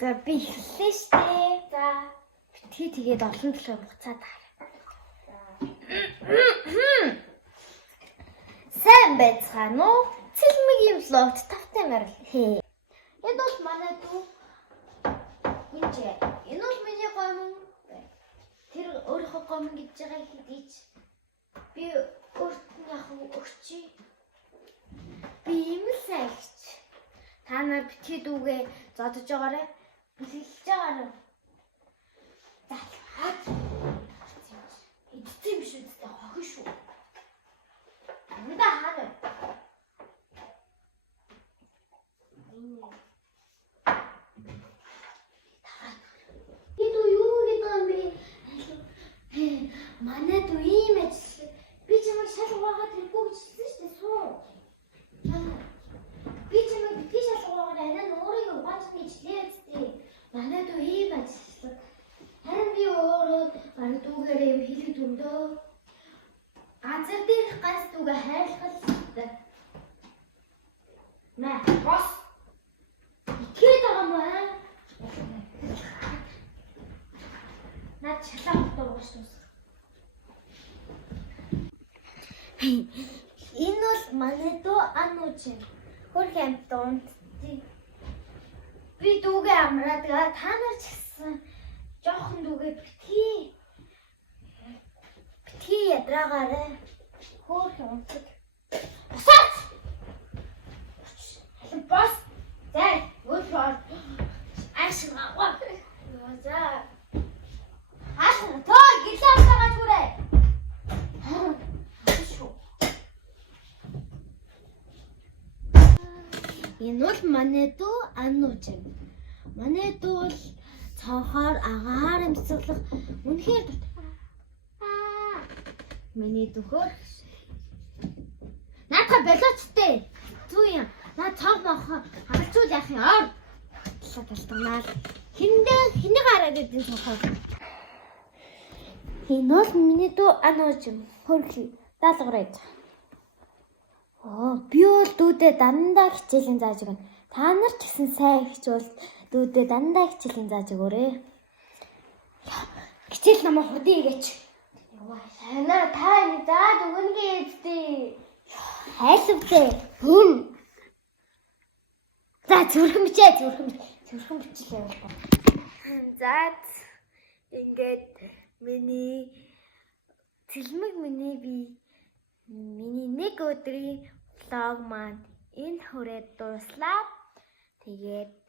За би хэллээ штэ. За битгий тэгээд олон төлөв буцаад хараа. Сайн байцгаана уу? Цэлмэгийн влогт тавтай морил. Энэ бол манай дүү. Энэ бол миний гомон. Тэр өөрийнхөө гомон гэж байгаа хэдийч би өөрт нь яг өгчий. Би юм сайн гэж. Та нар битгий дүүгээ зодож байгаарай. Бэлгэлж байгаарай. Залхаад. Эцэг биш үстэй хохин шүү. Амда хаа. Манай дүү ийм ажил. Би чамайг шал угаагаад хэрэггүй гэж хэлсэн шүү дээ суу. Би чамайг битгий шал угаагаад анаа өөрийгөө угааж гэж хэлээдтэй. Манай дүү ийм ажил. Харин би өөрөө гар дүүгээрээ юм хэлэх дүндөө. Газар дээр ганц дүүгээ хайрлахалтай. Наа бос. Ихэд байгаа юм аа. Наад шалаа хутаа ууштай. Энэ бол манай дүү Анууч юм. Хөрх амтунд би дүүгээ амраад та нар ч гэсэн жоохон дүүгээ битгий ядраагаарай. Хөрх амтуд. Босаач. Бос. Зай, өөхөр. Ашгаа. За. Ашгаа тоо гэлээ аваад хүрээ. Энэ бол манай дүү Анууч юм. Манай дүү бол цонхоор агаар амьсгалах үнэхээр дуртай. Миний дөхөр. Наадха болоочтой. Зүү юм. Наа цонх мохоо хагалцуул яах юм аа. Талтанаа. Хэнийг хараад идэв цонхоо. Энэ бол миний дүү Анууч юм. Хөрхи даалгараад. Би бол дүүдээ дандаа хичээлийн зааж өгнө. Та нар ч гэсэн сайн хичээл дүүдээ дандаа хичээлийн зааж өгөөрэй. Хичээл намайг худий гээч. Яваа санаа та энэ заад өгнө гээдтэй. Хайлвдээ. За зүрхэн бичлээ яваа. Заад ингээд миний цэлмэг миний нэг өдрийн влог маань энэ хүрээд дуслаа. Тэгээд